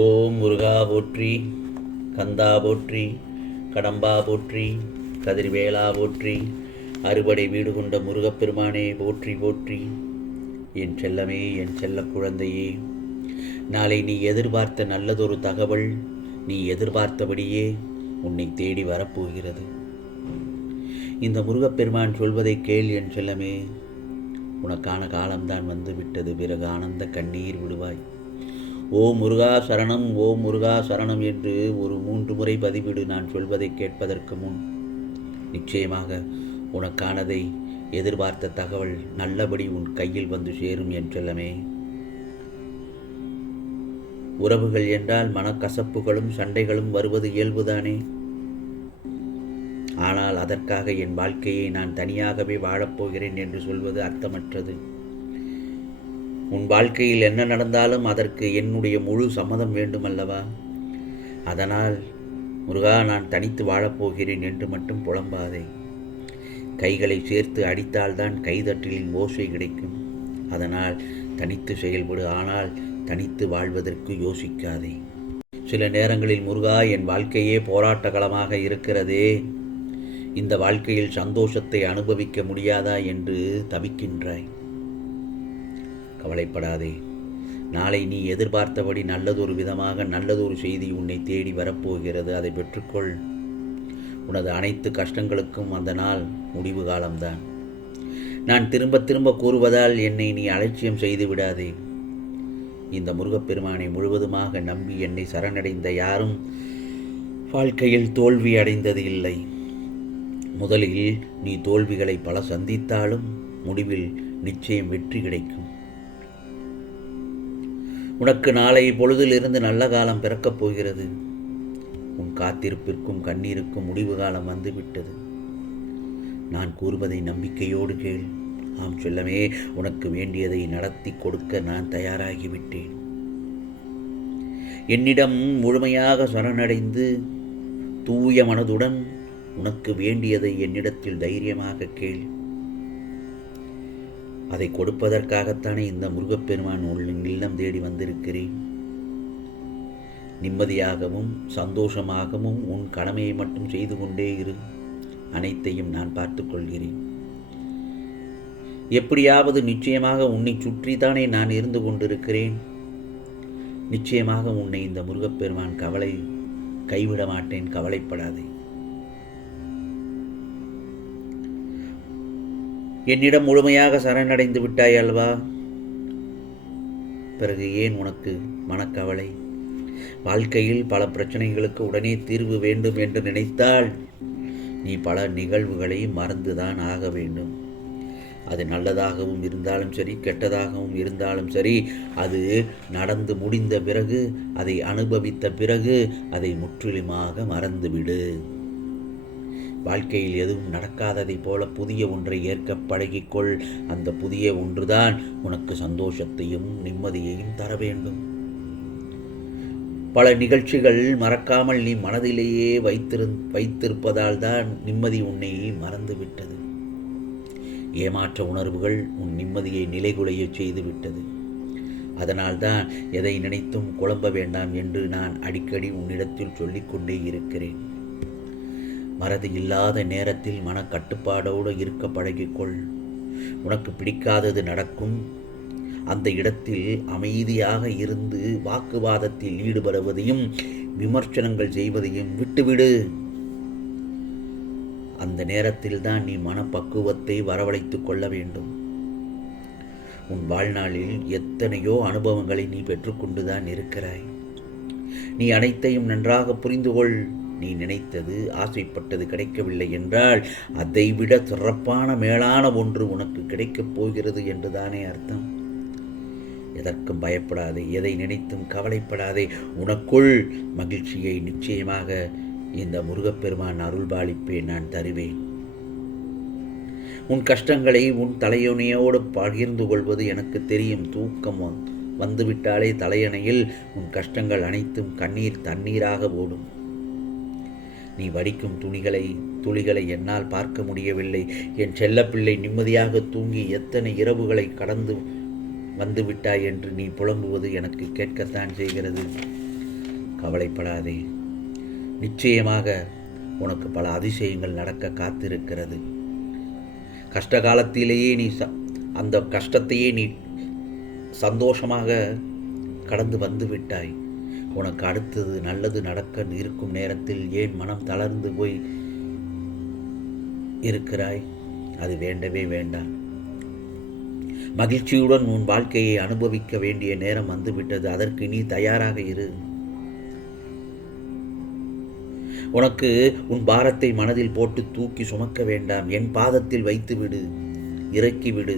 ஓம் முருகா போற்றி, கந்தா போற்றி, கடம்பா போற்றி, கதிர்வேலா போற்றி, அறுபடை வீடு கொண்ட முருகப்பெருமானே போற்றி போற்றி. என் செல்லமே, என் செல்ல குழந்தையே, நாளை நீ எதிர்பார்த்த நல்லதொரு தகவல் நீ எதிர்பார்த்தபடியே உன்னை தேடி வரப்போகிறது. இந்த முருகப்பெருமான் சொல்வதை கேள் என் செல்லமே. உனக்கான காலம்தான் வந்து விட்டது. பிறகு ஆனந்த கண்ணீர் விடுவாய். ஓ முருகா சரணம், ஓ முருகா சரணம் என்று ஒரு 3 முறை பதிவிடு. நான் சொல்வதை கேட்பதற்கு முன் நிச்சயமாக உனக்கானதை, எதிர்பார்த்த தகவல் நல்லபடி உன் கையில் வந்து சேரும் என் செல்லமே. உறவுகள் என்றால் மனக்கசப்புகளும் சண்டைகளும் வருவது இயல்புதானே. ஆனால் அதற்காக என் வாழ்க்கையை நான் தனியாகவே வாழப்போகிறேன் என்று சொல்வது அர்த்தமற்றது. உன் வாழ்க்கையில் என்ன நடந்தாலும் அதற்கு என்னுடைய முழு சம்மதம் வேண்டுமல்லவா? அதனால் முருகா நான் தனித்து வாழப்போகிறேன் என்று மட்டும் புலம்பாதே. கைகளை சேர்த்து அடித்தால்தான் கைதட்டலின் ஓசை கிடைக்கும். அதனால் தனித்து செயல்படு. ஆனால் தனித்து வாழ்வதற்கு யோசிக்காதே. சில நேரங்களில் முருகா என் வாழ்க்கையே போராட்ட களமாக இருக்கிறதே, இந்த வாழ்க்கையில் சந்தோஷத்தை அனுபவிக்க முடியாதா என்று தவிக்கின்றாய். கவலைப்படாதே. நாளை நீ எதிர்பார்த்தபடி நல்லதொரு விதமாக நல்லதொரு செய்தி உன்னை தேடி வரப்போகிறது. அதை பெற்றுக்கொள். உனது அனைத்து கஷ்டங்களுக்கும் அந்த நாள் முடிவு காலம்தான். நான் திரும்ப திரும்ப கூறுவதால் என்னை நீ அலட்சியம் செய்து விடாதே. இந்த முருகப்பெருமானை முழுவதுமாக நம்பி என்னை சரணடைந்த யாரும் வாழ்க்கையில் தோல்வி அடைந்தது இல்லை. முதலில் நீ தோல்விகளை பல சந்தித்தாலும் முடிவில் நிச்சயம் வெற்றி கிடைக்கும். உனக்கு நாளை பொழுதிலிருந்து நல்ல காலம் பிறக்கப் போகிறது. உன் காத்திருப்பிற்கும் கண்ணீருக்கும் முடிவு காலம் வந்துவிட்டது. நான் கூறுவதை நம்பிக்கையோடு கேள். ஆம் செல்லமே, உனக்கு வேண்டியதை நடத்தி கொடுக்க நான் தயாராகிவிட்டேன். என்னிடம் முழுமையாக சரணடைந்து தூய மனதுடன் உனக்கு வேண்டியதை என்னிடத்தில் தைரியமாக கேள். அதை கொடுப்பதற்காகத்தானே இந்த முருகப்பெருமான் உன் இல்லம் தேடி வந்திருக்கிறேன். நிம்மதியாகவும் சந்தோஷமாகவும் உன் கடமையை மட்டும் செய்து கொண்டே இரு. அனைத்தையும் நான் பார்த்து கொள்கிறேன். எப்படியாவது நிச்சயமாக உன்னை சுற்றித்தானே நான் இருந்து கொண்டிருக்கிறேன். நிச்சயமாக உன்னை இந்த முருகப்பெருமான் கைவிட மாட்டேன். கவலைப்படாதே. என்னிடம் முழுமையாக சரணடைந்து விட்டாய் அல்வா? பிறகு ஏன் உனக்கு மனக்கவலை? வாழ்க்கையில் பல பிரச்சனைகளுக்கு உடனே தீர்வு வேண்டும் என்று நினைத்தால் நீ பல நிகழ்வுகளை மறந்துதான் ஆக வேண்டும். அது நல்லதாகவும் இருந்தாலும் சரி, கெட்டதாகவும் இருந்தாலும் சரி, அது நடந்து முடிந்த பிறகு, அதை அனுபவித்த பிறகு அதை முற்றிலுமாக மறந்துவிடு. வாழ்க்கையில் எதுவும் நடக்காததைப் போல புதிய ஒன்றை ஏற்க பழகிக்கொள். அந்த புதிய ஒன்றுதான் உனக்கு சந்தோஷத்தையும் நிம்மதியையும் தர வேண்டும். பல நிகழ்ச்சிகள் மறக்காமல் நீ மனதிலேயே வைத்திருப்பதால் தான் நிம்மதி உன்னை மறந்துவிட்டது. ஏமாற்ற உணர்வுகள் உன் நிம்மதியை நிலைகுலைய செய்துவிட்டது. அதனால்தான் எதை நினைத்தும் குழம்ப வேண்டாம் என்று நான் அடிக்கடி உன்னிடத்தில் சொல்லிக்கொண்டே இருக்கிறேன். மறதி இல்லாத நேரத்தில் மனக்கட்டுப்பாடோடு இருக்க பழகிக்கொள். உனக்கு பிடிக்காதது நடக்கும். அந்த இடத்தில் அமைதியாக இருந்து வாக்குவாதத்தில் ஈடுபடுவதையும் விமர்சனங்கள் செய்வதையும் விட்டுவிடு. அந்த நேரத்தில் தான் நீ மனப்பக்குவத்தை வரவழைத்துக் கொள்ள வேண்டும். உன் வாழ்நாளில் எத்தனையோ அனுபவங்களை நீ பெற்றுக்கொண்டுதான் இருக்கிறாய். நீ அனைத்தையும் நன்றாக புரிந்துகொள். நீ நினைத்தது, ஆசைப்பட்டது கிடைக்கவில்லை என்றால் அதைவிட சிறப்பான மேலான ஒன்று உனக்கு கிடைக்கப் போகிறது என்றுதானே அர்த்தம். எதற்கும் பயப்படாதே. எதை நினைத்தும் கவலைப்படாதே. உனக்குள் மகிழ்ச்சியை நிச்சயமாக இந்த முருகப்பெருமான் அருள்பாலிப்பேன், நான் தருவேன். உன் கஷ்டங்களை உன் தலையணையோடு பகிர்ந்து கொள்வது எனக்கு தெரியும். தூக்கம் வந்துவிட்டாலே தலையணையில் உன் கஷ்டங்கள் அனைத்தும் தண்ணீராக ஓடும். நீ வடிக்கும் துளிகளை என்னால் பார்க்க முடியவில்லை. என் செல்லப்பிள்ளை நிம்மதியாக தூங்கி எத்தனை இரவுகளை கடந்து வந்து விட்டாய் என்று நீ புலம்புவது எனக்கு கேட்கத்தான் செய்கிறது. கவலைப்படாதே, நிச்சயமாக உனக்கு பல அதிசயங்கள் நடக்க காத்திருக்கிறது. கஷ்ட காலத்திலேயே நீ அந்த கஷ்டத்தையே நீ சந்தோஷமாக கடந்து வந்து விட்டாய். உனக்கு அடுத்தது நல்லது நடக்க இருக்கும் நேரத்தில் ஏன் மனம் தளர்ந்து போய் இருக்கிறாய்? அது வேண்டவே வேண்டாம். மகிழ்ச்சியுடன் உன் வாழ்க்கையை அனுபவிக்க வேண்டிய நேரம் வந்துவிட்டது. அதற்கு நீ தயாராக இரு. உனக்கு உன் பாரத்தை மனதில் போட்டு தூக்கி சுமக்க வேண்டாம். என் பாதத்தில் வைத்து விடு, இறக்கிவிடு.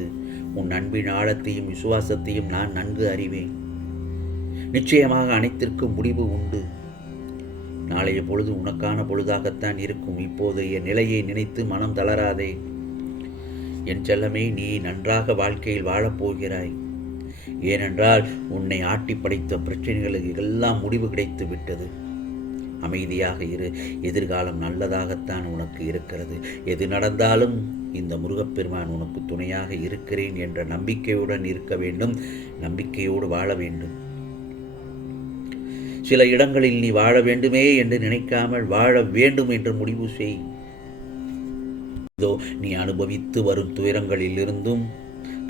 உன் அன்பின் ஆழத்தையும் விசுவாசத்தையும் நான் நன்கு அறிவேன். நிச்சயமாக அனைத்திற்கும் முடிவு உண்டு. நாளைய பொழுது உனக்கான பொழுதாகத்தான் இருக்கும். இப்போதைய நிலையை நினைத்து மனம் தளராதே. என் செல்லமே, நீ நன்றாக வாழ்க்கையில் வாழப்போகிறாய். ஏனென்றால் உன்னை ஆட்டி படைத்த பிரச்சனைகளுக்கு எல்லாம் முடிவு கிடைத்து விட்டது. அமைதியாக இரு. எதிர்காலம் நல்லதாகத்தான் உனக்கு இருக்கிறது. எது நடந்தாலும் இந்த முருகப்பெருமான் உனக்கு துணையாக இருக்கிறேன் என்ற நம்பிக்கையுடன் இருக்க வேண்டும். நம்பிக்கையோடு வாழ வேண்டும். சில இடங்களில் நீ வாழ வேண்டுமே என்று நினைக்காமல் வாழ வேண்டும் என்று முடிவு செய். இதோ நீ அனுபவித்து வரும் துயரங்களிலிருந்தும்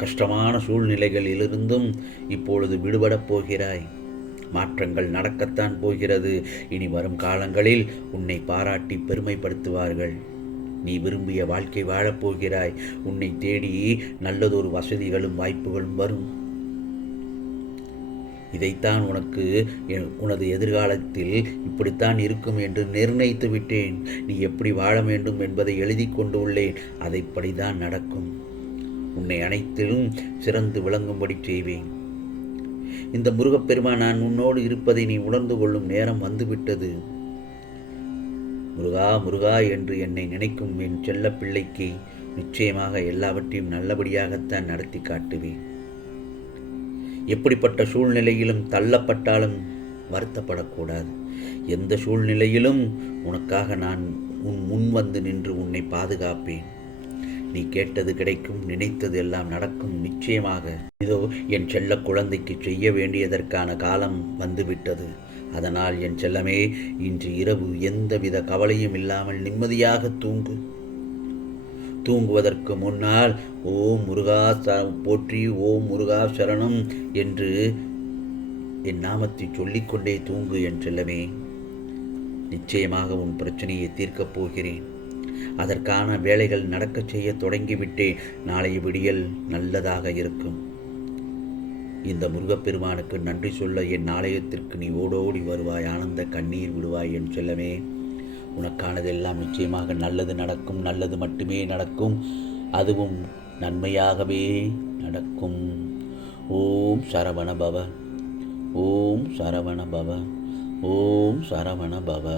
கஷ்டமான சூழ்நிலைகளிலிருந்தும் இப்பொழுது விடுபடப் போகிறாய். மாற்றங்கள் நடக்கத்தான் போகிறது. இனி வரும் காலங்களில் உன்னை பாராட்டி பெருமைப்படுத்துவார்கள். நீ விரும்பிய வாழ்க்கை வாழப்போகிறாய். உன்னை தேடி நல்லதொரு வசதிகளும் வாய்ப்புகளும் வரும். இதைத்தான் உனக்கு உனது எதிர்காலத்தில் இப்படித்தான் இருக்கும் என்று நிர்ணயித்து விட்டேன். நீ எப்படி வாழ வேண்டும் என்பதை எழுதி கொண்டு உள்ளேன். அதைப்படிதான் நடக்கும். உன்னை அனைத்திலும் சிறந்து விளங்கும்படி செய்வேன். இந்த முருகப்பெருமான் நான் உன்னோடு இருப்பதை நீ உணர்ந்து கொள்ளும் நேரம் வந்துவிட்டது. முருகா முருகா என்று என்னை நினைக்கும் என் செல்ல பிள்ளைக்கு நிச்சயமாக எல்லாவற்றையும் நல்லபடியாகத்தான் நடத்தி காட்டுவேன். எப்படிப்பட்ட சூழ்நிலையிலும் தள்ளப்பட்டாலும் வருத்தப்படக்கூடாது. எந்த சூழ்நிலையிலும் உனக்காக நான் முன் வந்து நின்று உன்னை பாதுகாப்பேன். நீ கேட்டது கிடைக்கும், நினைத்தது எல்லாம் நடக்கும் நிச்சயமாக. இதோ என் செல்ல குழந்தைக்கு செய்ய வேண்டியதற்கான காலம் வந்துவிட்டது. அதனால் என் செல்லமே, இன்று இரவு எந்தவித கவலையும் இல்லாமல் நிம்மதியாக தூங்கு. தூங்குவதற்கு முன்னால் ஓம் முருகா போற்றி, ஓம் முருகா சரணம் என்று என் நாமத்தை சொல்லிக்கொண்டே தூங்கு என் செல்லமே. நிச்சயமாக உன் பிரச்சனையை தீர்க்கப் போகிறேன். அதற்கான வேலைகள் நடக்கச் செய்ய தொடங்கிவிட்டே. நாளைய விடியல் நல்லதாக இருக்கும். இந்த முருகப்பெருமானுக்கு நன்றி சொல்ல என் ஆலயத்திற்கு நீ ஓடோடி வருவாய். ஆனந்த கண்ணீர் விடுவாய் என் செல்லமே. உனக்கானதெல்லாம் நிச்சயமாக நல்லது நடக்கும். நல்லது மட்டுமே நடக்கும். அதுவும் நன்மையாகவே நடக்கும். ஓம் சரவண பவ, ஓம் சரவண பவ, ஓம் சரவண பவ.